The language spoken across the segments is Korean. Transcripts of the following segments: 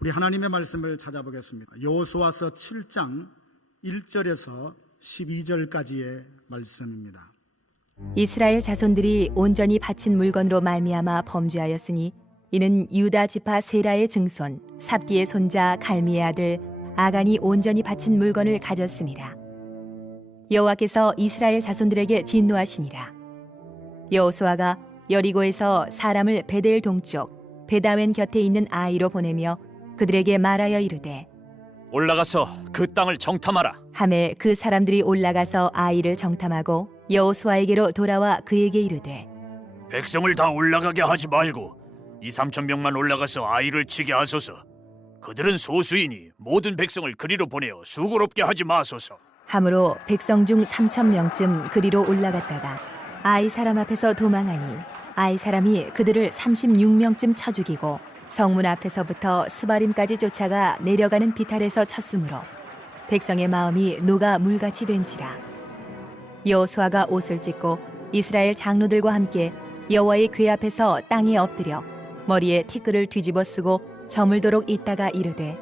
우리 하나님의 말씀을 찾아보겠습니다. 여호수아서 7장 1절에서 12절까지의 말씀입니다. 이스라엘 자손들이 온전히 바친 물건으로 말미암아 범죄하였으니 이는 유다 지파 세라의 증손 삽디의 손자 갈미의 아들 아간이 온전히 바친 물건을 가졌음이라. 여호와께서 이스라엘 자손들에게 진노하시니라. 여호수아가 여리고에서 사람을 베델 동쪽 베다웬 곁에 있는 아이로 보내며 그들에게 말하여 이르되 올라가서 그 땅을 정탐하라. 하매 그 사람들이 올라가서 아이를 정탐하고 여호수아에게로 돌아와 그에게 이르되 백성을 다 올라가게 하지 말고 2-3천 명만 올라가서 아이를 치게 하소서. 그들은 소수이니 모든 백성을 그리로 보내어 수고롭게 하지 마소서. 함으로 백성 중 3,000명쯤 그리로 올라갔다가 아이 사람 앞에서 도망하니 아이 사람이 그들을 36명쯤 쳐 죽이고 성문 앞에서부터 스바림까지 쫓아가 내려가는 비탈에서 쳤으므로 백성의 마음이 녹아 물같이 된지라. 여호수아가 옷을 찢고 이스라엘 장로들과 함께 여호와의 궤 앞에서 땅에 엎드려 머리에 티끌을 뒤집어 쓰고 저물도록 있다가 이르되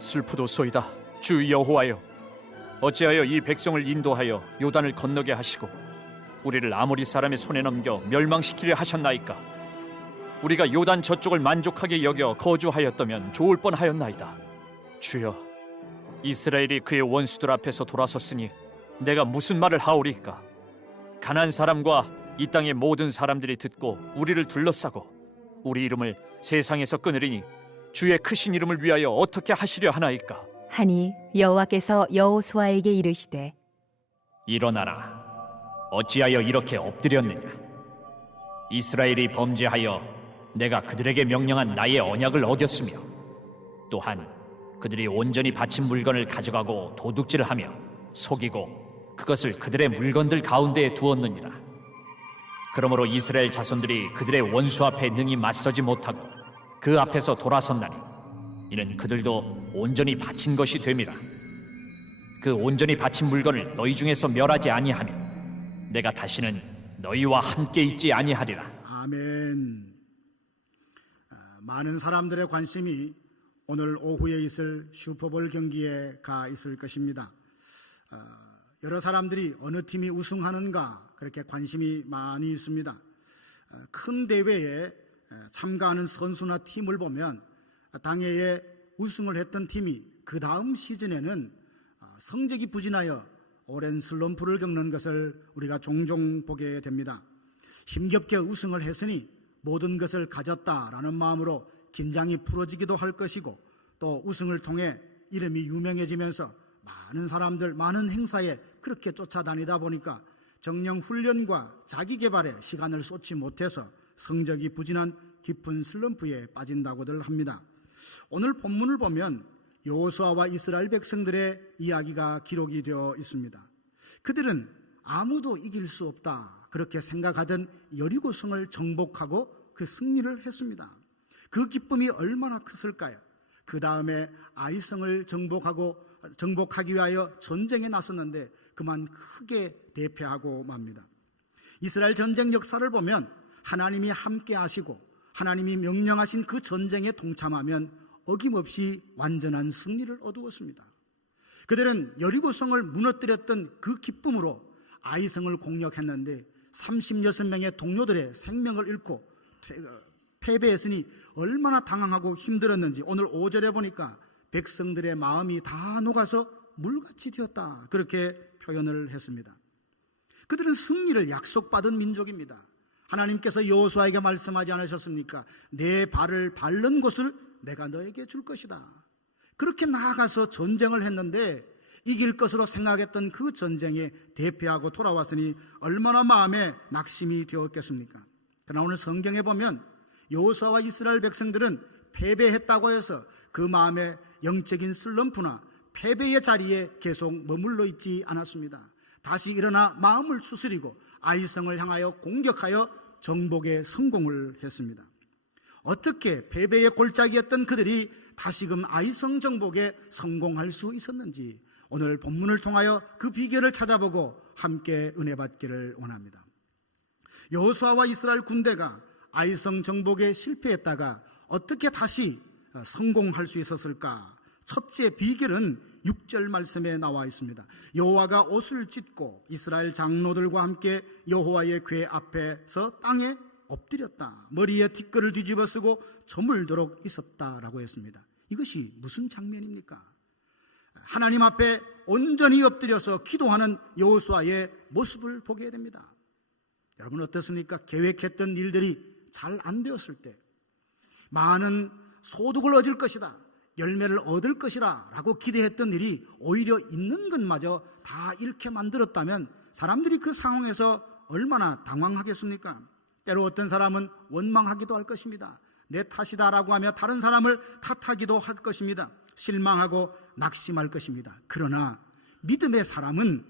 슬프도소이다. 주 여호와여, 어찌하여 이 백성을 인도하여 요단을 건너게 하시고 우리를 아모리 사람의 손에 넘겨 멸망시키려 하셨나이까? 우리가 요단 저쪽을 만족하게 여겨 거주하였다면 좋을 뻔하였나이다. 주여, 이스라엘이 그의 원수들 앞에서 돌아섰으니 내가 무슨 말을 하오리까? 가나안 사람과 이 땅의 모든 사람들이 듣고 우리를 둘러싸고 우리 이름을 세상에서 끊으리니 주의 크신 이름을 위하여 어떻게 하시려 하나이까? 하니 여호와께서 여호수아에게 이르시되 일어나라. 어찌하여 이렇게 엎드렸느냐? 이스라엘이 범죄하여 내가 그들에게 명령한 나의 언약을 어겼으며 또한 그들이 온전히 바친 물건을 가져가고 도둑질을 하며 속이고 그것을 그들의 물건들 가운데에 두었느니라. 그러므로 이스라엘 자손들이 그들의 원수 앞에 능히 맞서지 못하고 그 앞에서 돌아섰나니 이는 그들도 온전히 바친 것이 됨이라. 그 온전히 바친 물건을 너희 중에서 멸하지 아니하면 내가 다시는 너희와 함께 있지 아니하리라. 아멘. 많은 사람들의 관심이 오늘 오후에 있을 슈퍼볼 경기에 가 있을 것입니다. 여러 사람들이 어느 팀이 우승하는가 그렇게 관심이 많이 있습니다. 큰 대회에 참가하는 선수나 팀을 보면 당해에 우승을 했던 팀이 그 다음 시즌에는 성적이 부진하여 오랜 슬럼프를 겪는 것을 우리가 종종 보게 됩니다. 힘겹게 우승을 했으니 모든 것을 가졌다라는 마음으로 긴장이 풀어지기도 할 것이고 또 우승을 통해 이름이 유명해지면서 많은 사람들, 많은 행사에 그렇게 쫓아다니다 보니까 정령 훈련과 자기개발에 시간을 쏟지 못해서 성적이 부진한 깊은 슬럼프에 빠진다고들 합니다. 오늘 본문을 보면 여호수아와 이스라엘 백성들의 이야기가 기록이 되어 있습니다. 그들은 아무도 이길 수 없다 그렇게 생각하던 여리고성을 정복하고 그 승리를 했습니다. 그 기쁨이 얼마나 컸을까요? 그 다음에 아이성을 정복하기 위하여 전쟁에 나섰는데 그만 크게 대패하고 맙니다. 이스라엘 전쟁 역사를 보면 하나님이 함께 하시고 하나님이 명령하신 그 전쟁에 동참하면 어김없이 완전한 승리를 얻었습니다. 그들은 여리고성을 무너뜨렸던 그 기쁨으로 아이성을 공략했는데 36명의 동료들의 생명을 잃고 패배했으니 얼마나 당황하고 힘들었는지 오늘 5절에 보니까 백성들의 마음이 다 녹아서 물같이 되었다 그렇게 표현을 했습니다. 그들은 승리를 약속받은 민족입니다. 하나님께서 여호수아에게 말씀하지 않으셨습니까? 내 발을 밟는 곳을 내가 너에게 줄 것이다. 그렇게 나아가서 전쟁을 했는데 이길 것으로 생각했던 그 전쟁에 대패하고 돌아왔으니 얼마나 마음에 낙심이 되었겠습니까? 그러나 오늘 성경에 보면 여호수아와 이스라엘 백성들은 패배했다고 해서 그 마음에 영적인 슬럼프나 패배의 자리에 계속 머물러 있지 않았습니다. 다시 일어나 마음을 추스리고 아이성을 향하여 공격하여 정복에 성공을 했습니다. 어떻게 패배의 골짜기였던 그들이 다시금 아이성 정복에 성공할 수 있었는지 오늘 본문을 통하여 그 비결을 찾아보고 함께 은혜 받기를 원합니다. 여호수아와 이스라엘 군대가 아이성 정복에 실패했다가 어떻게 다시 성공할 수 있었을까? 첫째 비결은 6절 말씀에 나와 있습니다. 여호와가 옷을 찢고 이스라엘 장로들과 함께 여호와의 궤 앞에서 땅에 엎드렸다. 머리에 티끌을 뒤집어 쓰고 저물도록 있었다라고 했습니다. 이것이 무슨 장면입니까? 하나님 앞에 온전히 엎드려서 기도하는 여호수아의 모습을 보게 됩니다. 여러분 어떻습니까? 계획했던 일들이 잘 안 되었을 때, 많은 소득을 얻을 것이다, 열매를 얻을 것이라 라고 기대했던 일이 오히려 있는 것마저 다 잃게 만들었다면 사람들이 그 상황에서 얼마나 당황하겠습니까? 때로 어떤 사람은 원망하기도 할 것입니다. 내 탓이다라고 하며 다른 사람을 탓하기도 할 것입니다. 실망하고 낙심할 것입니다. 그러나 믿음의 사람은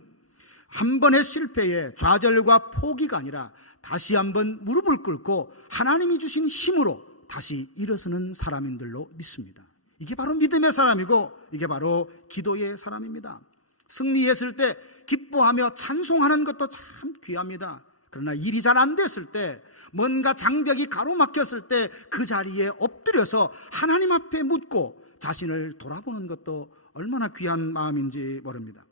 한 번의 실패에 좌절과 포기가 아니라 다시 한번 무릎을 꿇고 하나님이 주신 힘으로 다시 일어서는 사람인 줄로 믿습니다. 이게 바로 믿음의 사람이고 이게 바로 기도의 사람입니다. 승리했을 때 기뻐하며 찬송하는 것도 참 귀합니다. 그러나 일이 잘 안 됐을 때, 뭔가 장벽이 가로막혔을 때 그 자리에 엎드려서 하나님 앞에 묻고 자신을 돌아보는 것도 얼마나 귀한 마음인지 모릅니다.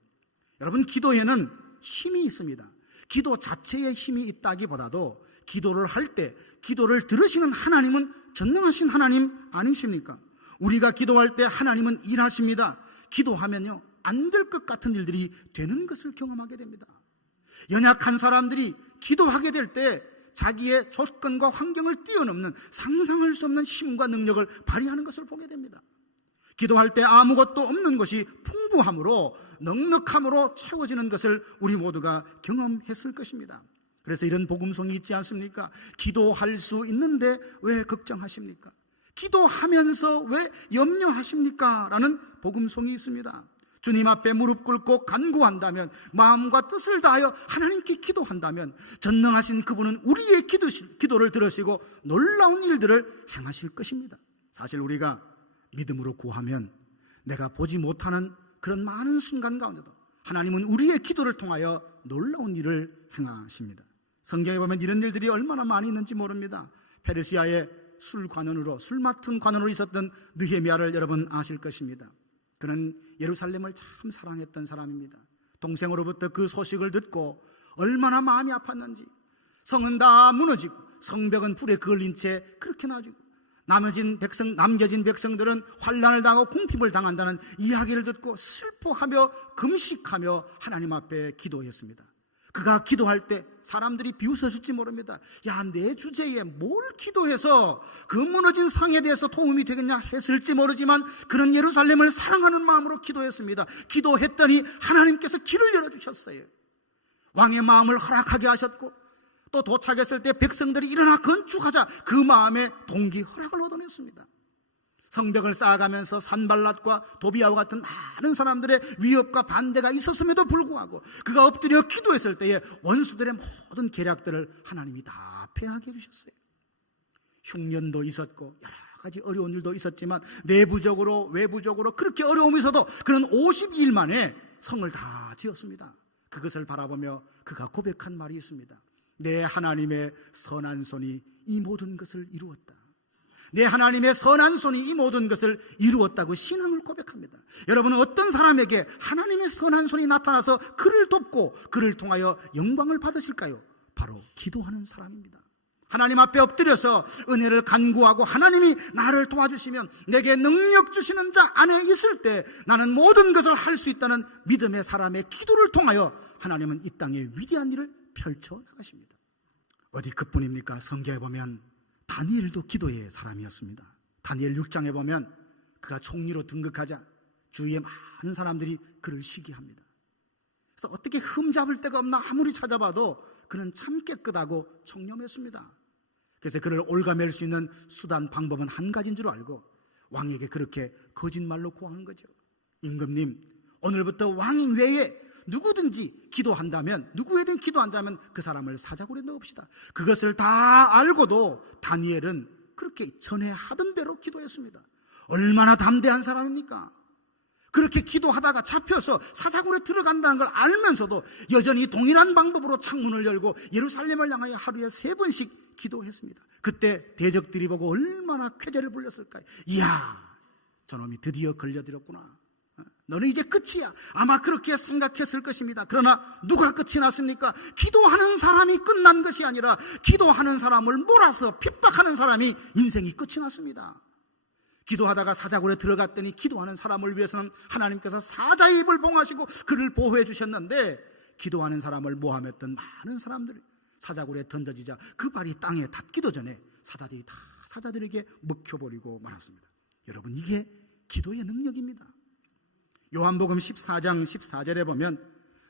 여러분, 기도에는 힘이 있습니다. 기도 자체에 힘이 있다기보다도 기도를 할 때 기도를 들으시는 하나님은 전능하신 하나님 아니십니까? 우리가 기도할 때 하나님은 일하십니다. 기도하면요, 안 될 것 같은 일들이 되는 것을 경험하게 됩니다. 연약한 사람들이 기도하게 될 때 자기의 조건과 환경을 뛰어넘는 상상할 수 없는 힘과 능력을 발휘하는 것을 보게 됩니다. 기도할 때 아무것도 없는 것이 풍부함으로, 넉넉함으로 채워지는 것을 우리 모두가 경험했을 것입니다. 그래서 이런 복음송이 있지 않습니까? 기도할 수 있는데 왜 걱정하십니까? 기도하면서 왜 염려하십니까? 라는 복음송이 있습니다. 주님 앞에 무릎 꿇고 간구한다면, 마음과 뜻을 다하여 하나님께 기도한다면 전능하신 그분은 우리의 기도를 들으시고 놀라운 일들을 행하실 것입니다. 사실 우리가 믿음으로 구하면 내가 보지 못하는 그런 많은 순간 가운데도 하나님은 우리의 기도를 통하여 놀라운 일을 행하십니다. 성경에 보면 이런 일들이 얼마나 많이 있는지 모릅니다. 페르시아의 술 맡은 관원으로 있었던 느헤미야를 여러분 아실 것입니다. 그는 예루살렘을 참 사랑했던 사람입니다. 동생으로부터 그 소식을 듣고 얼마나 마음이 아팠는지, 성은 다 무너지고 성벽은 불에 그을린 채 그렇게 놔지고 남겨진 백성들은 환난을 당하고 궁핍을 당한다는 이야기를 듣고 슬퍼하며 금식하며 하나님 앞에 기도했습니다. 그가 기도할 때 사람들이 비웃었을지 모릅니다. 야, 내 주제에 뭘 기도해서 그 무너진 상에 대해서 도움이 되겠냐 했을지 모르지만 그는 예루살렘을 사랑하는 마음으로 기도했습니다. 기도했더니 하나님께서 길을 열어주셨어요. 왕의 마음을 허락하게 하셨고, 또 도착했을 때 백성들이 일어나 건축하자 그 마음에 동기 허락을 얻어냈습니다. 성벽을 쌓아가면서 산발랏과 도비아와 같은 많은 사람들의 위협과 반대가 있었음에도 불구하고 그가 엎드려 기도했을 때에 원수들의 모든 계략들을 하나님이 다 패하게 해주셨어요. 흉년도 있었고 여러 가지 어려운 일도 있었지만 내부적으로 외부적으로 그렇게 어려움이 있어도 그는 52일 만에 성을 다 지었습니다. 그것을 바라보며 그가 고백한 말이 있습니다. 내 하나님의 선한 손이 이 모든 것을 이루었다. 내 하나님의 선한 손이 이 모든 것을 이루었다고 신앙을 고백합니다. 여러분은 어떤 사람에게 하나님의 선한 손이 나타나서 그를 돕고 그를 통하여 영광을 받으실까요? 바로 기도하는 사람입니다. 하나님 앞에 엎드려서 은혜를 간구하고 하나님이 나를 도와주시면, 내게 능력 주시는 자 안에 있을 때 나는 모든 것을 할 수 있다는 믿음의 사람의 기도를 통하여 하나님은 이 땅에 위대한 일을 펼쳐나가십니다. 어디 그뿐입니까? 성경에 보면 다니엘도 기도의 사람이었습니다. 다니엘 6장에 보면 그가 총리로 등극하자 주위에 많은 사람들이 그를 시기합니다. 그래서 어떻게 흠잡을 데가 없나 아무리 찾아봐도 그는 참 깨끗하고 청렴했습니다. 그래서 그를 올가맬 수 있는 수단, 방법은 한 가지인 줄 알고 왕에게 그렇게 거짓말로 고한 거죠. 임금님, 오늘부터 왕 외에 누구든지 기도한다면, 누구에든 기도한다면 그 사람을 사자굴에 넣읍시다. 그것을 다 알고도 다니엘은 그렇게 전에 하던 대로 기도했습니다. 얼마나 담대한 사람입니까? 그렇게 기도하다가 잡혀서 사자굴에 들어간다는 걸 알면서도 여전히 동일한 방법으로 창문을 열고 예루살렘을 향하여 하루에 3번씩 기도했습니다. 그때 대적들이 보고 얼마나 쾌재를 불렸을까요? 이야, 저놈이 드디어 걸려들었구나. 너는 이제 끝이야. 아마 그렇게 생각했을 것입니다. 그러나 누가 끝이 났습니까? 기도하는 사람이 끝난 것이 아니라 기도하는 사람을 몰아서 핍박하는 사람이 인생이 끝이 났습니다. 기도하다가 사자굴에 들어갔더니 기도하는 사람을 위해서는 하나님께서 사자의 입을 봉하시고 그를 보호해 주셨는데, 기도하는 사람을 모함했던 많은 사람들이 사자굴에 던져지자 그 발이 땅에 닿기도 전에 사자들이 다 사자들에게 먹혀버리고 말았습니다. 여러분, 이게 기도의 능력입니다. 요한복음 14장 14절에 보면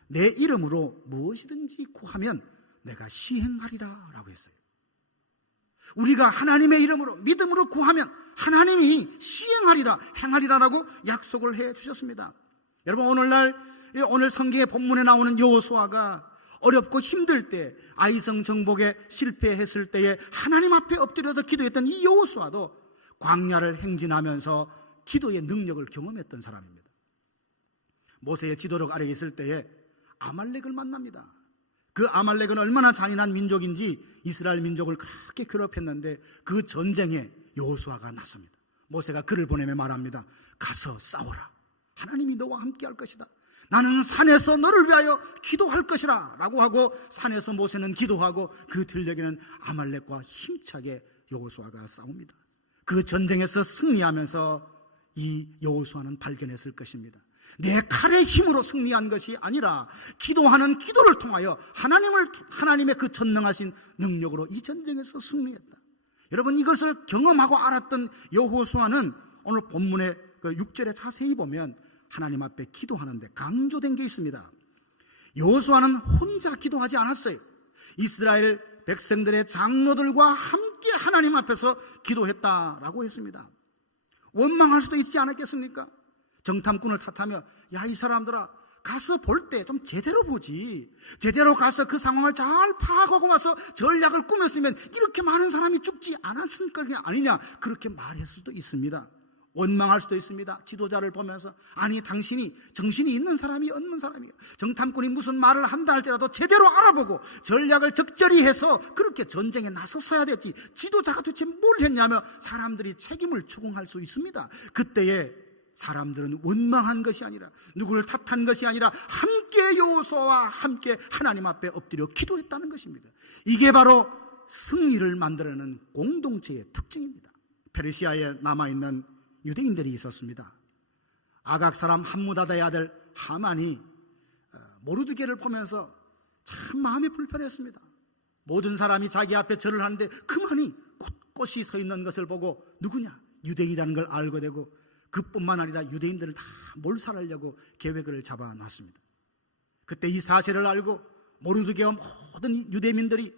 내 이름으로 무엇이든지 구하면 내가 시행하리라 라고 했어요. 우리가 하나님의 이름으로 믿음으로 구하면 하나님이 시행하리라, 행하리라라고 약속을 해 주셨습니다. 여러분, 오늘 성경의 본문에 나오는 여호수아가 어렵고 힘들 때, 아이성 정복에 실패했을 때에 하나님 앞에 엎드려서 기도했던 이 여호수아도 광야를 행진하면서 기도의 능력을 경험했던 사람입니다. 모세의 지도력 아래에 있을 때에 아말렉을 만납니다. 그 아말렉은 얼마나 잔인한 민족인지 이스라엘 민족을 그렇게 괴롭혔는데 그 전쟁에 여호수아가 나섭니다. 모세가 그를 보내며 말합니다. 가서 싸워라. 하나님이 너와 함께 할 것이다. 나는 산에서 너를 위하여 기도할 것이라 라고 하고, 산에서 모세는 기도하고 그 들녘에는 아말렉과 힘차게 여호수아가 싸웁니다. 그 전쟁에서 승리하면서 이 여호수아는 발견했을 것입니다. 내 칼의 힘으로 승리한 것이 아니라 기도하는 기도를 통하여 하나님의 그 전능하신 능력으로 이 전쟁에서 승리했다. 여러분, 이것을 경험하고 알았던 여호수아는 오늘 본문의 그 6절에 자세히 보면 하나님 앞에 기도하는데 강조된 게 있습니다. 여호수아는 혼자 기도하지 않았어요. 이스라엘 백성들의 장로들과 함께 하나님 앞에서 기도했다라고 했습니다. 원망할 수도 있지 않았겠습니까? 정탐꾼을 탓하며, 야, 이 사람들아, 가서 볼 때 좀 제대로 보지. 제대로 가서 그 상황을 잘 파악하고 와서 전략을 꾸몄으면 이렇게 많은 사람이 죽지 않았을 거 아니냐, 그렇게 말할 수도 있습니다. 원망할 수도 있습니다. 지도자를 보면서, 아니, 당신이 정신이 있는 사람이 없는 사람이에요. 정탐꾼이 무슨 말을 한다 할지라도 제대로 알아보고 전략을 적절히 해서 그렇게 전쟁에 나섰어야 됐지, 지도자가 도대체 뭘 했냐며 사람들이 책임을 추궁할 수 있습니다. 그때에 사람들은 원망한 것이 아니라, 누구를 탓한 것이 아니라 함께 여호수아와 함께 하나님 앞에 엎드려 기도했다는 것입니다. 이게 바로 승리를 만들어내는 공동체의 특징입니다. 페르시아에 남아있는 유대인들이 있었습니다. 아각 사람 함무다다의 아들 하만이 모르드게를 보면서 참 마음이 불편했습니다. 모든 사람이 자기 앞에 절을 하는데 그만이 꼿꼿이 서 있는 것을 보고 누구냐? 유대인이라는 걸 알게 되고, 그뿐만 아니라 유대인들을 다 몰살하려고 계획을 잡아놨습니다. 그때 이 사실을 알고 모르드게와 모든 유대민들이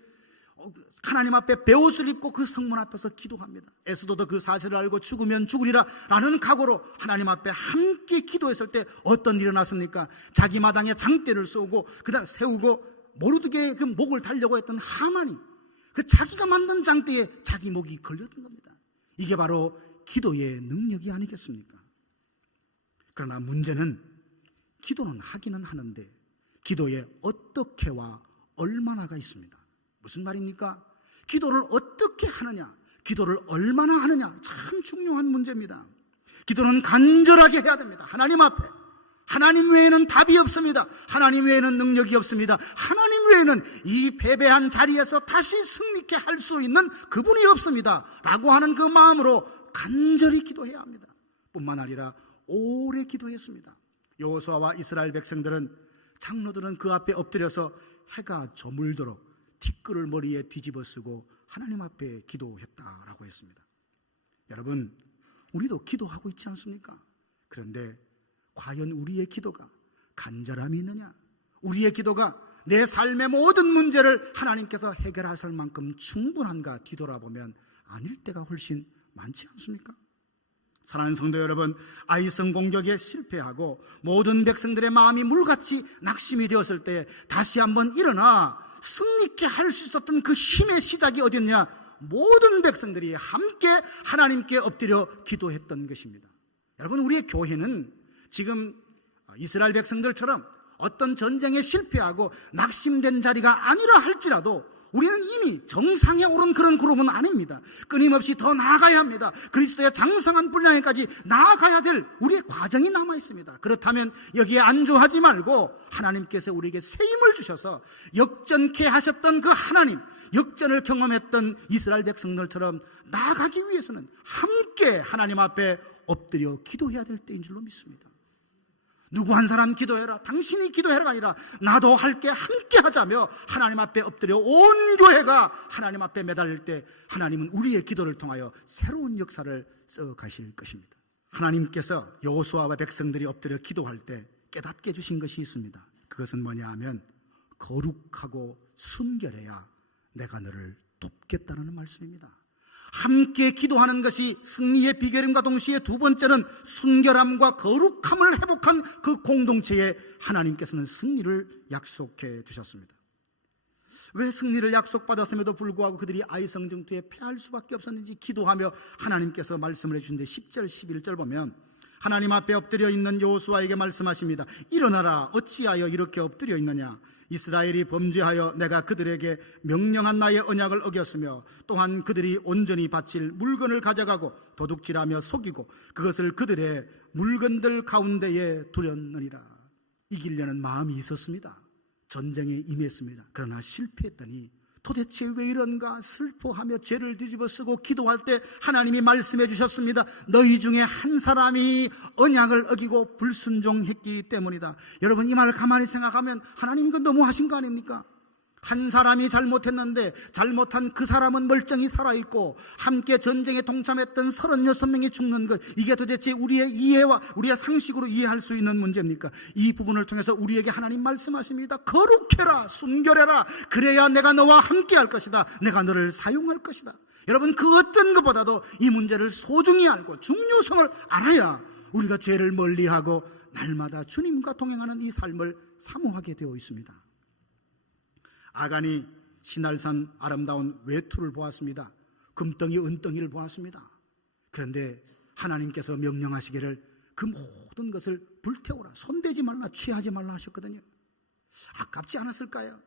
하나님 앞에 베옷을 입고 그 성문 앞에서 기도합니다. 에스더도 그 사실을 알고 죽으면 죽으리라 라는 각오로 하나님 앞에 함께 기도했을 때 어떤 일이 일어났습니까? 자기 마당에 장대를 세우고 모르드게의 그 목을 달려고 했던 하만이 그 자기가 만든 장대에 자기 목이 걸렸던 겁니다. 이게 바로 기도의 능력이 아니겠습니까? 그러나 문제는 기도는 하기는 하는데 기도에 어떻게와 얼마나가 있습니다. 무슨 말입니까? 기도를 어떻게 하느냐, 기도를 얼마나 하느냐, 참 중요한 문제입니다. 기도는 간절하게 해야 됩니다. 하나님 앞에. 하나님 외에는 답이 없습니다. 하나님 외에는 능력이 없습니다. 하나님 외에는 이 패배한 자리에서 다시 승리케 할 수 있는 그분이 없습니다 라고 하는 그 마음으로 간절히 기도해야 합니다. 뿐만 아니라 오래 기도했습니다. 여호수아와 이스라엘 백성들은, 장로들은 그 앞에 엎드려서 해가 저물도록 티끌을 머리에 뒤집어 쓰고 하나님 앞에 기도했다라고 했습니다. 여러분, 우리도 기도하고 있지 않습니까? 그런데 과연 우리의 기도가 간절함이 있느냐? 우리의 기도가 내 삶의 모든 문제를 하나님께서 해결하실 만큼 충분한가 뒤돌아보면 아닐 때가 훨씬 많지 않습니까? 사랑하는 성도 여러분, 아이성 공격에 실패하고 모든 백성들의 마음이 물같이 낙심이 되었을 때 다시 한번 일어나 승리케 할 수 있었던 그 힘의 시작이 어디였냐? 모든 백성들이 함께 하나님께 엎드려 기도했던 것입니다. 여러분, 우리의 교회는 지금 이스라엘 백성들처럼 어떤 전쟁에 실패하고 낙심된 자리가 아니라 할지라도 우리는 이미 정상에 오른 그런 그룹은 아닙니다. 끊임없이 더 나아가야 합니다. 그리스도의 장성한 분량에까지 나아가야 될 우리의 과정이 남아 있습니다. 그렇다면 여기에 안주하지 말고 하나님께서 우리에게 새 힘을 주셔서 역전케 하셨던 그 하나님, 역전을 경험했던 이스라엘 백성들처럼 나아가기 위해서는 함께 하나님 앞에 엎드려 기도해야 될 때인 줄로 믿습니다. 누구 한 사람 기도해라, 당신이 기도해라가 아니라 나도 할게, 함께 하자며 하나님 앞에 엎드려 온 교회가 하나님 앞에 매달릴 때 하나님은 우리의 기도를 통하여 새로운 역사를 써 가실 것입니다. 하나님께서 여호수아와 백성들이 엎드려 기도할 때 깨닫게 주신 것이 있습니다. 그것은 뭐냐 하면 거룩하고 순결해야 내가 너를 돕겠다는 말씀입니다. 함께 기도하는 것이 승리의 비결임과 동시에 두 번째는 순결함과 거룩함을 회복한 그 공동체에 하나님께서는 승리를 약속해 주셨습니다. 왜 승리를 약속받았음에도 불구하고 그들이 아이성 전투에 패할 수밖에 없었는지 기도하며 하나님께서 말씀을 해주신데 10절 11절 보면 하나님 앞에 엎드려 있는 여호수아에게 말씀하십니다. 일어나라, 어찌하여 이렇게 엎드려 있느냐. 이스라엘이 범죄하여 내가 그들에게 명령한 나의 언약을 어겼으며 또한 그들이 온전히 바칠 물건을 가져가고 도둑질하며 속이고 그것을 그들의 물건들 가운데에 두렸느니라. 이기려는 마음이 있었습니다. 전쟁에 임했습니다. 그러나 실패했더니 도대체 왜 이런가 슬퍼하며 죄를 뒤집어 쓰고 기도할 때 하나님이 말씀해 주셨습니다. 너희 중에 한 사람이 언약을 어기고 불순종했기 때문이다. 여러분, 이 말을 가만히 생각하면 하나님 이거 너무하신 거 아닙니까? 한 사람이 잘못했는데 잘못한 그 사람은 멀쩡히 살아있고 함께 전쟁에 동참했던 36명이 죽는 것, 이게 도대체 우리의 이해와 우리의 상식으로 이해할 수 있는 문제입니까? 이 부분을 통해서 우리에게 하나님 말씀하십니다. 거룩해라, 순결해라. 그래야 내가 너와 함께 할 것이다. 내가 너를 사용할 것이다. 여러분, 그 어떤 것보다도 이 문제를 소중히 알고 중요성을 알아야 우리가 죄를 멀리하고 날마다 주님과 동행하는 이 삶을 사모하게 되어 있습니다. 아간이 시날산 아름다운 외투를 보았습니다. 금덩이 은덩이를 보았습니다. 그런데 하나님께서 명령하시기를 그 모든 것을 불태워라, 손대지 말라, 취하지 말라 하셨거든요. 아깝지 않았을까요?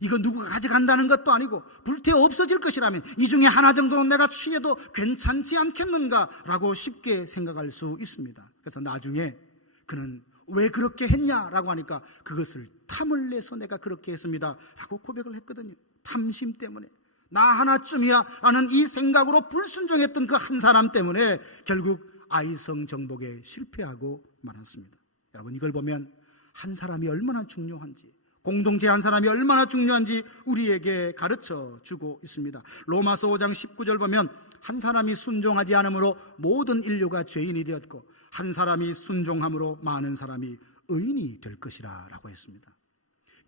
이거 누구가 가져간다는 것도 아니고 불태워 없어질 것이라면 이 중에 하나 정도는 내가 취해도 괜찮지 않겠는가라고 쉽게 생각할 수 있습니다. 그래서 나중에 그는 왜 그렇게 했냐라고 하니까 그것을 탐을 내서 내가 그렇게 했습니다 라고 고백을 했거든요. 탐심 때문에, 나 하나쯤이야 라는 이 생각으로 불순종했던 그 한 사람 때문에 결국 아이성 정복에 실패하고 말았습니다. 여러분, 이걸 보면 한 사람이 얼마나 중요한지, 공동체 한 사람이 얼마나 중요한지 우리에게 가르쳐 주고 있습니다. 로마서 5장 19절 보면 한 사람이 순종하지 않으므로 모든 인류가 죄인이 되었고 한 사람이 순종함으로 많은 사람이 의인이 될 것이라 라고 했습니다.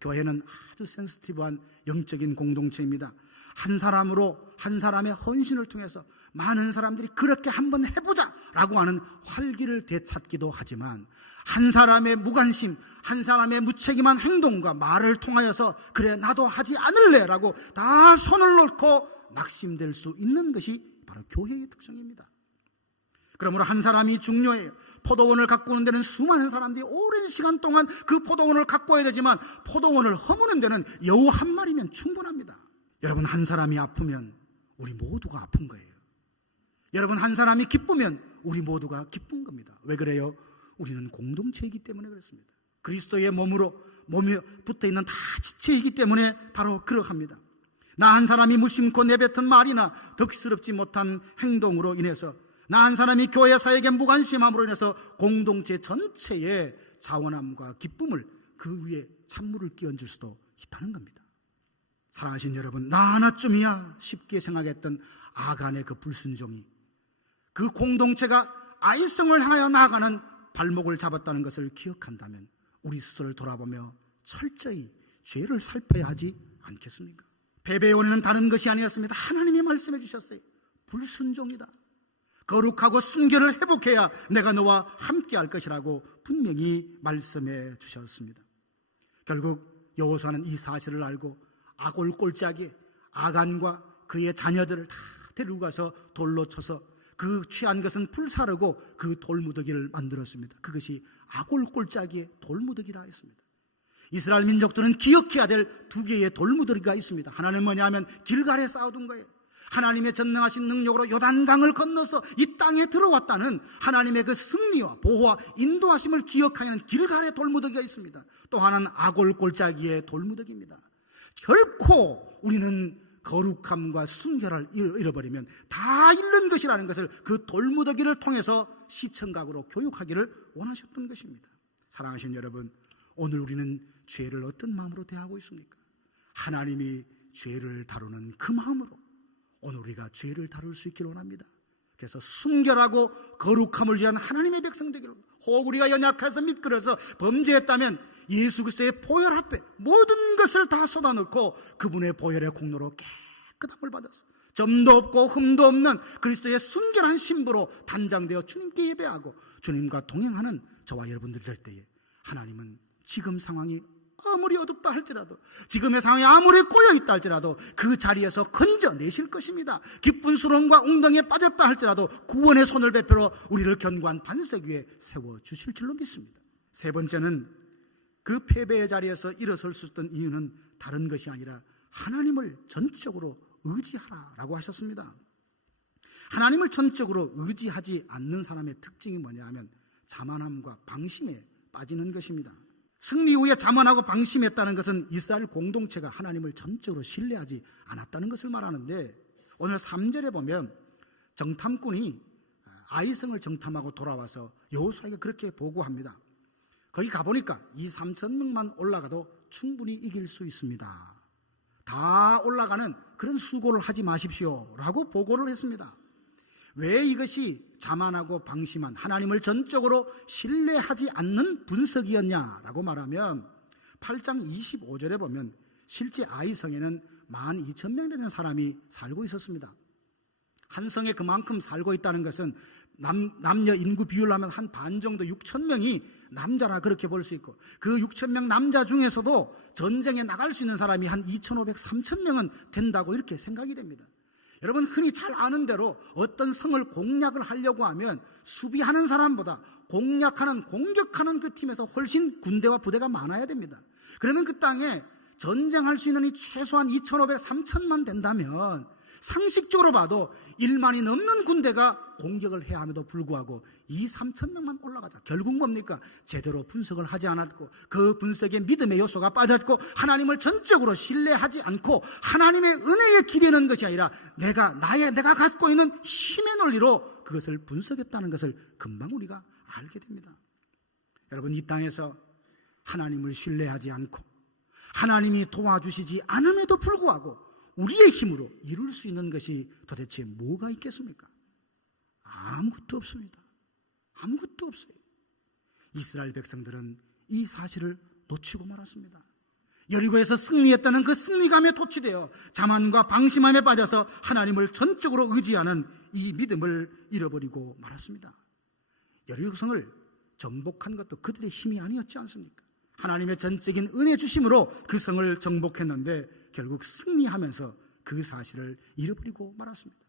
교회는 아주 센시티브한 영적인 공동체입니다. 한 사람으로, 한 사람의 헌신을 통해서 많은 사람들이 그렇게 한번 해보자 라고 하는 활기를 되찾기도 하지만 한 사람의 무관심, 한 사람의 무책임한 행동과 말을 통하여서 그래 나도 하지 않을래 라고 다 손을 놓고 낙심될 수 있는 것이 바로 교회의 특성입니다. 그러므로 한 사람이 중요해요. 포도원을 가꾸는 데는 수많은 사람들이 오랜 시간 동안 그 포도원을 가꿔야 되지만 포도원을 허무는 데는 여우 한 마리면 충분합니다. 여러분, 한 사람이 아프면 우리 모두가 아픈 거예요. 여러분, 한 사람이 기쁘면 우리 모두가 기쁜 겁니다. 왜 그래요? 우리는 공동체이기 때문에 그렇습니다. 그리스도의 몸에 붙어있는 다 지체이기 때문에 바로 그러합니다. 나 한 사람이 무심코 내뱉은 말이나 덕스럽지 못한 행동으로 인해서, 나 한 사람이 교회 사역에 무관심함으로 인해서 공동체 전체의 자원함과 기쁨을 그 위에 찬물을 끼얹을 수도 있다는 겁니다. 사랑하신 여러분, 나 하나쯤이야 쉽게 생각했던 아간의 그 불순종이 그 공동체가 아이성을 향하여 나아가는 발목을 잡았다는 것을 기억한다면 우리 스스로를 돌아보며 철저히 죄를 살펴야 하지 않겠습니까? 패배의 원인은 다른 것이 아니었습니다. 하나님이 말씀해 주셨어요. 불순종이다. 거룩하고 순결을 회복해야 내가 너와 함께 할 것이라고 분명히 말씀해 주셨습니다. 결국 여호수아는 이 사실을 알고 아골 꼴짝에 아간과 그의 자녀들을 다 데리고 가서 돌로 쳐서 그 취한 것은 불사르고 그 돌무더기를 만들었습니다. 그것이 아골 꼴짝이의 돌무더기라 했습니다. 이스라엘 민족들은 기억해야 될 두 개의 돌무더기가 있습니다. 하나는 뭐냐면 길갈에 쌓아둔 거예요. 하나님의 전능하신 능력으로 요단강을 건너서 이 땅에 들어왔다는 하나님의 그 승리와 보호와 인도하심을 기억하는 길갈의 돌무더기가 있습니다. 또 하나는 아골 골짜기의 돌무더기입니다. 결코 우리는 거룩함과 순결을 잃어버리면 다 잃는 것이라는 것을 그 돌무더기를 통해서 시청각으로 교육하기를 원하셨던 것입니다. 사랑하신 여러분, 오늘 우리는 죄를 어떤 마음으로 대하고 있습니까? 하나님이 죄를 다루는 그 마음으로 오늘 우리가 죄를 다룰 수 있기를 원합니다. 그래서 순결하고 거룩함을 위한 하나님의 백성 되기를, 혹 우리가 연약해서 미끄러서 범죄했다면 예수 그리스도의 보혈 앞에 모든 것을 다 쏟아넣고 그분의 보혈의 공로로 깨끗함을 받아서 점도 없고 흠도 없는 그리스도의 순결한 신부로 단장되어 주님께 예배하고 주님과 동행하는 저와 여러분들 될 때에 하나님은 지금 상황이 아무리 어둡다 할지라도, 지금의 상황이 아무리 꼬여있다 할지라도 그 자리에서 건져내실 것입니다. 기쁜 수렁과 웅덩이에 빠졌다 할지라도 구원의 손을 베풀어 우리를 견고한 반석 위에 세워주실 줄로 믿습니다. 세 번째는 그 패배의 자리에서 일어설 수 있던 이유는 다른 것이 아니라 하나님을 전적으로 의지하라라고 하셨습니다. 하나님을 전적으로 의지하지 않는 사람의 특징이 뭐냐 하면 자만함과 방심에 빠지는 것입니다. 승리 후에 자만하고 방심했다는 것은 이스라엘 공동체가 하나님을 전적으로 신뢰하지 않았다는 것을 말하는데, 오늘 3절에 보면 정탐꾼이 아이성을 정탐하고 돌아와서 여호수아에게 그렇게 보고합니다. 거기 가보니까 2,3,000명만 올라가도 충분히 이길 수 있습니다. 다 올라가는 그런 수고를 하지 마십시오 라고 보고를 했습니다. 왜 이것이 자만하고 방심한, 하나님을 전적으로 신뢰하지 않는 분석이었냐라고 말하면 8장 25절에 보면 실제 아이성에는 12,000명 되는 사람이 살고 있었습니다. 한 성에 그만큼 살고 있다는 것은 남녀 인구 비율로 하면 한 반 정도 6,000명이 남자라 그렇게 볼 수 있고, 그 6,000명 남자 중에서도 전쟁에 나갈 수 있는 사람이 한 2,500, 3,000명은 된다고 이렇게 생각이 됩니다. 여러분 흔히 잘 아는 대로 어떤 성을 공략을 하려고 하면 수비하는 사람보다 공략하는, 공격하는 그 팀에서 훨씬 군대와 부대가 많아야 됩니다. 그러면 그 땅에 전쟁할 수 있는 이 최소한 2,500, 3,000만 된다면 상식적으로 봐도 1만이 넘는 군대가 공격을 해야 함에도 불구하고 2,3,000명만 올라가자. 결국 뭡니까? 제대로 분석을 하지 않았고 그 분석에 믿음의 요소가 빠졌고 하나님을 전적으로 신뢰하지 않고 하나님의 은혜에 기대는 것이 아니라 내가 갖고 있는 힘의 논리로 그것을 분석했다는 것을 금방 우리가 알게 됩니다. 여러분, 이 땅에서 하나님을 신뢰하지 않고 하나님이 도와주시지 않음에도 불구하고 우리의 힘으로 이룰 수 있는 것이 도대체 뭐가 있겠습니까? 아무것도 없습니다. 아무것도 없어요. 이스라엘 백성들은 이 사실을 놓치고 말았습니다. 여리고에서 승리했다는 그 승리감에 도취되어 자만과 방심함에 빠져서 하나님을 전적으로 의지하는 이 믿음을 잃어버리고 말았습니다. 여리고성을 정복한 것도 그들의 힘이 아니었지 않습니까? 하나님의 전적인 은혜 주심으로 그 성을 정복했는데 결국 승리하면서 그 사실을 잃어버리고 말았습니다.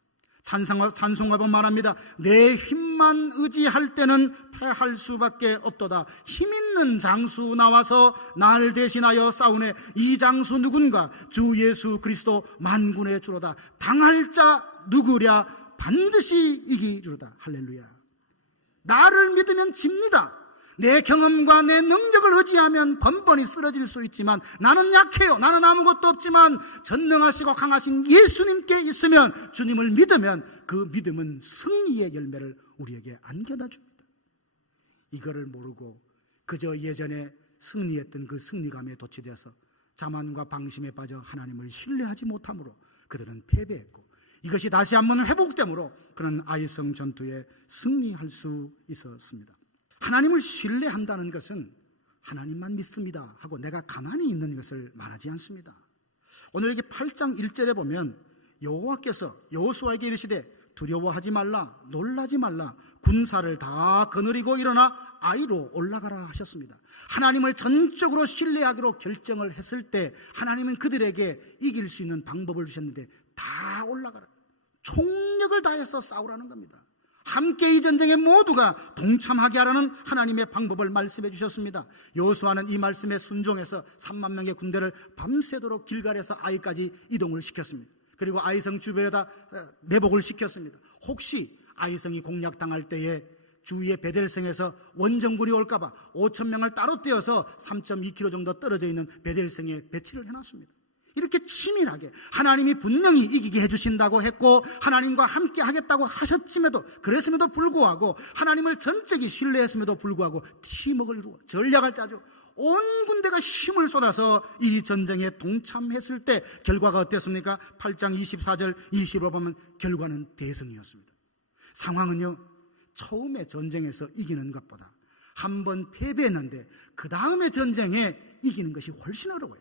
찬송가본 말합니다. 내 힘만 의지할 때는 패할 수밖에 없도다. 힘 있는 장수 나와서 날 대신하여 싸우네. 이 장수 누군가? 주 예수 그리스도 만군의 주로다. 당할 자 누구랴? 반드시 이기주로다. 할렐루야. 나를 믿으면 집니다. 내 경험과 내 능력을 의지하면 번번이 쓰러질 수 있지만 나는 약해요. 나는 아무것도 없지만 전능하시고 강하신 예수님께 있으면, 주님을 믿으면 그 믿음은 승리의 열매를 우리에게 안겨다 줍니다. 이거를 모르고 그저 예전에 승리했던 그 승리감에 도취되어서 자만과 방심에 빠져 하나님을 신뢰하지 못함으로 그들은 패배했고, 이것이 다시 한번 회복되므로 그는 아이성 전투에 승리할 수 있었습니다. 하나님을 신뢰한다는 것은 하나님만 믿습니다 하고 내가 가만히 있는 것을 말하지 않습니다. 오늘 여기 8장 1절에 보면 여호와께서 여호수아에게 이르시되 두려워하지 말라, 놀라지 말라, 군사를 다 거느리고 일어나 아이로 올라가라 하셨습니다. 하나님을 전적으로 신뢰하기로 결정을 했을 때 하나님은 그들에게 이길 수 있는 방법을 주셨는데 다 올라가라, 총력을 다해서 싸우라는 겁니다. 함께 이 전쟁에 모두가 동참하게 하라는 하나님의 방법을 말씀해 주셨습니다. 여호수아는 이 말씀에 순종해서 3만 명의 군대를 밤새도록 길갈에서 아이까지 이동을 시켰습니다. 그리고 아이성 주변에다 매복을 시켰습니다. 혹시 아이성이 공략당할 때에 주위의 베델성에서 원정군이 올까봐 5천 명을 따로 떼어서 3.2km 정도 떨어져 있는 베델성에 배치를 해놨습니다. 이렇게 치밀하게 하나님이 분명히 이기게 해주신다고 했고 하나님과 함께 하겠다고 하셨음에도 그랬음에도 불구하고 하나님을 전적이 신뢰했음에도 불구하고 팀워크를 이루어 전략을 짜죠. 온 군대가 힘을 쏟아서 이 전쟁에 동참했을 때 결과가 어땠습니까? 8장 24절 25절 보면 결과는 대승이었습니다. 상황은요, 처음에 전쟁에서 이기는 것보다 한 번 패배했는데 그 다음에 전쟁에 이기는 것이 훨씬 어려워요.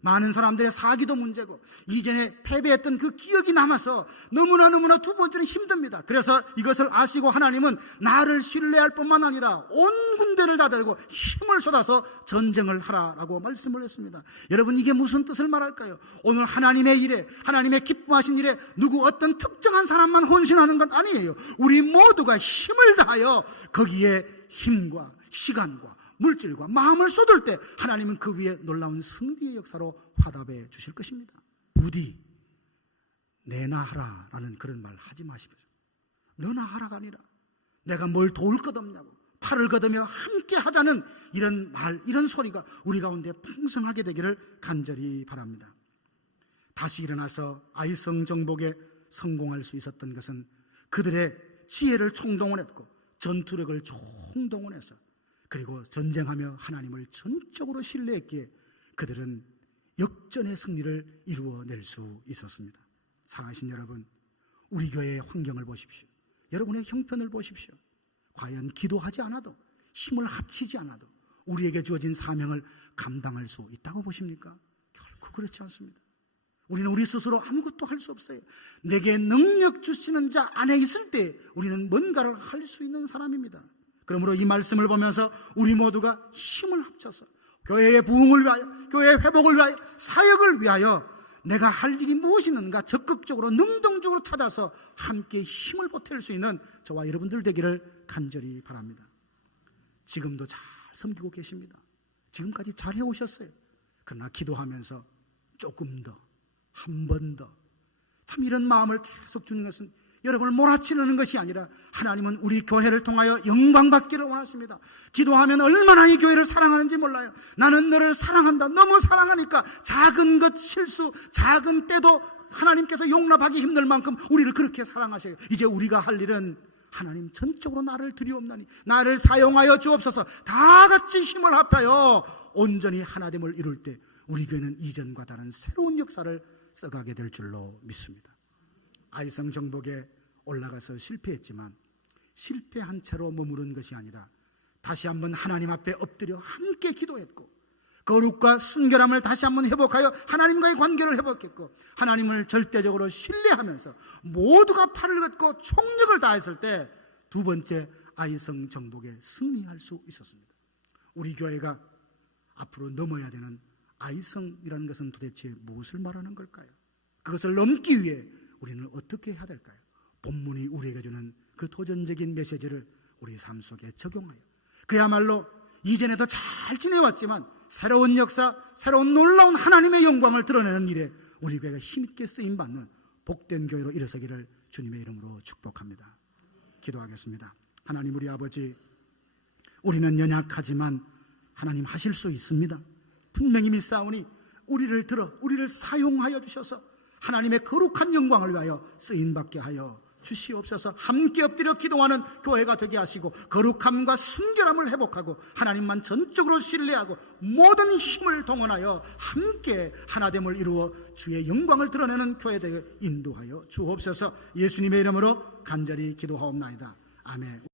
많은 사람들의 사기도 문제고 이전에 패배했던 그 기억이 남아서 너무나 두 번째는 힘듭니다. 그래서 이것을 아시고 하나님은 나를 신뢰할 뿐만 아니라 온 군대를 다 데리고 힘을 쏟아서 전쟁을 하라라고 말씀을 했습니다. 여러분, 이게 무슨 뜻을 말할까요? 오늘 하나님의 일에, 하나님의 기뻐하신 일에 누구 어떤 특정한 사람만 헌신하는 건 아니에요. 우리 모두가 힘을 다하여 거기에 힘과 시간과 물질과 마음을 쏟을 때 하나님은 그 위에 놀라운 승리의 역사로 화답해 주실 것입니다. 부디 내나 하라라는 그런 말 하지 마십시오. 너나 하라가 아니라 내가 뭘 도울 것 없냐고 팔을 걷으며 함께 하자는 이런 말, 이런 소리가 우리 가운데 풍성하게 되기를 간절히 바랍니다. 다시 일어나서 아이성 정복에 성공할 수 있었던 것은 그들의 지혜를 총동원했고 전투력을 총동원해서 그리고 전쟁하며 하나님을 전적으로 신뢰했기에 그들은 역전의 승리를 이루어낼 수 있었습니다. 사랑하신 여러분, 우리 교회의 환경을 보십시오. 여러분의 형편을 보십시오. 과연 기도하지 않아도, 힘을 합치지 않아도 우리에게 주어진 사명을 감당할 수 있다고 보십니까? 결코 그렇지 않습니다. 우리는 우리 스스로 아무것도 할 수 없어요. 내게 능력 주시는 자 안에 있을 때 우리는 뭔가를 할 수 있는 사람입니다. 그러므로 이 말씀을 보면서 우리 모두가 힘을 합쳐서 교회의 부흥을 위하여, 교회의 회복을 위하여, 사역을 위하여 내가 할 일이 무엇이 있는가 적극적으로 능동적으로 찾아서 함께 힘을 보탤 수 있는 저와 여러분들 되기를 간절히 바랍니다. 지금도 잘 섬기고 계십니다. 지금까지 잘 해오셨어요. 그러나 기도하면서 조금 더, 한 번 더, 참 이런 마음을 계속 주는 것은 여러분을 몰아치는 것이 아니라 하나님은 우리 교회를 통하여 영광받기를 원하십니다. 기도하면 얼마나 이 교회를 사랑하는지 몰라요. 나는 너를 사랑한다. 너무 사랑하니까 작은 것 실수, 작은 때도 하나님께서 용납하기 힘들 만큼 우리를 그렇게 사랑하셔요. 이제 우리가 할 일은 하나님 전적으로 나를 드리옵나니 나를 사용하여 주옵소서. 다 같이 힘을 합하여 온전히 하나됨을 이룰 때 우리 교회는 이전과 다른 새로운 역사를 써가게 될 줄로 믿습니다. 아이성 정복에 올라가서 실패했지만 실패한 채로 머무른 것이 아니라 다시 한번 하나님 앞에 엎드려 함께 기도했고 거룩과 순결함을 다시 한번 회복하여 하나님과의 관계를 회복했고 하나님을 절대적으로 신뢰하면서 모두가 팔을 걷고 총력을 다했을 때 두 번째 아이성 정복에 승리할 수 있었습니다. 우리 교회가 앞으로 넘어야 되는 아이성이라는 것은 도대체 무엇을 말하는 걸까요? 그것을 넘기 위해 우리는 어떻게 해야 될까요? 본문이 우리에게 주는 그 도전적인 메시지를 우리 삶 속에 적용하여 그야말로 이전에도 잘 지내왔지만 새로운 역사, 새로운 놀라운 하나님의 영광을 드러내는 일에 우리 교회가 힘있게 쓰임받는 복된 교회로 일어서기를 주님의 이름으로 축복합니다. 기도하겠습니다. 하나님 우리 아버지, 우리는 연약하지만 하나님 하실 수 있습니다. 분명히 믿사오니 우리를 사용하여 주셔서 하나님의 거룩한 영광을 위하여 쓰임받게 하여 주시옵소서. 함께 엎드려 기도하는 교회가 되게 하시고 거룩함과 순결함을 회복하고 하나님만 전적으로 신뢰하고 모든 힘을 동원하여 함께 하나됨을 이루어 주의 영광을 드러내는 교회 되게 인도하여 주옵소서. 예수님의 이름으로 간절히 기도하옵나이다. 아멘.